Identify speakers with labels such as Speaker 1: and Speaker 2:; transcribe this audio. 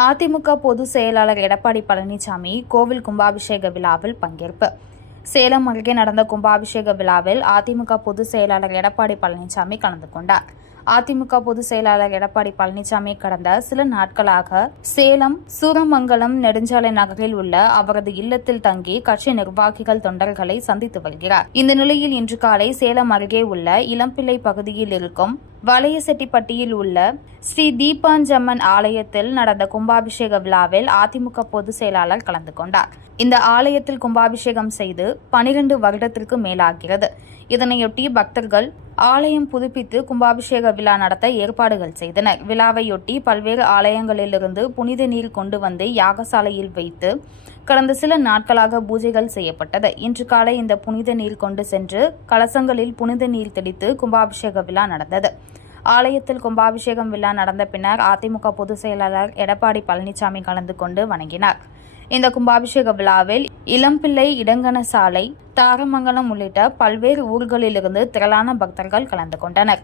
Speaker 1: அதிமுக பொதுச் செயலாளர் எடப்பாடி பழனிசாமி கோவில் கும்பாபிஷேக விழாவில் பங்கேற்பு. சேலம் அருகே நடந்த கும்பாபிஷேக விழாவில் அதிமுக பொதுச் செயலாளர் எடப்பாடி பழனிசாமி கலந்து கொண்டார். அதிமுக பொதுச் செயலாளர் எடப்பாடி பழனிசாமி கடந்த சில நாட்களாக சேலம் சூரமங்கலம் நெடுஞ்சாலை நகரில் உள்ள அவரது இல்லத்தில் தங்கி கட்சி நிர்வாகிகள் தொண்டர்களை சந்தித்து வருகிறார். இந்த நிலையில் இன்று காலை சேலம் அருகே உள்ள இளம்பிள்ளை பகுதியில் இருக்கும் வளையசெட்டிப்பட்டியில் உள்ள ஸ்ரீ தீபாஞ்சம்மன் ஆலயத்தில் நடந்த கும்பாபிஷேக விழாவில் அதிமுக பொதுச் செயலாளர் கலந்து கொண்டார். இந்த ஆலயத்தில் கும்பாபிஷேகம் செய்து பனிரெண்டு வருடத்திற்கு மேலாகிறது. இதனையொட்டி பக்தர்கள் ஆலயம் புதுப்பித்து கும்பாபிஷேக விழா நடத்த ஏற்பாடுகள் செய்தனர். விழாவையொட்டி பல்வேறு ஆலயங்களிலிருந்து புனித நீர் கொண்டு வந்து யாகசாலையில் வைத்து கடந்த சில நாட்களாக பூஜைகள் செய்யப்பட்டது. இன்று காலை இந்த புனித நீர் கொண்டு சென்று கலசங்களில் புனித நீர் தெளித்து கும்பாபிஷேக விழா நடந்தது. ஆலயத்தில் கும்பாபிஷேகம் விழா நடந்த பின்னர் அதிமுக பொதுச் செயலாளர் எடப்பாடி பழனிசாமி கலந்து கொண்டு வணங்கினார். இந்த கும்பாபிஷேக விழாவில் இளம்பிள்ளை இடங்கணசாலை தாரமங்கலம் உள்ளிட்ட பல்வேறு ஊர்களிலிருந்து திரளான பக்தர்கள் கலந்து கொண்டனர்.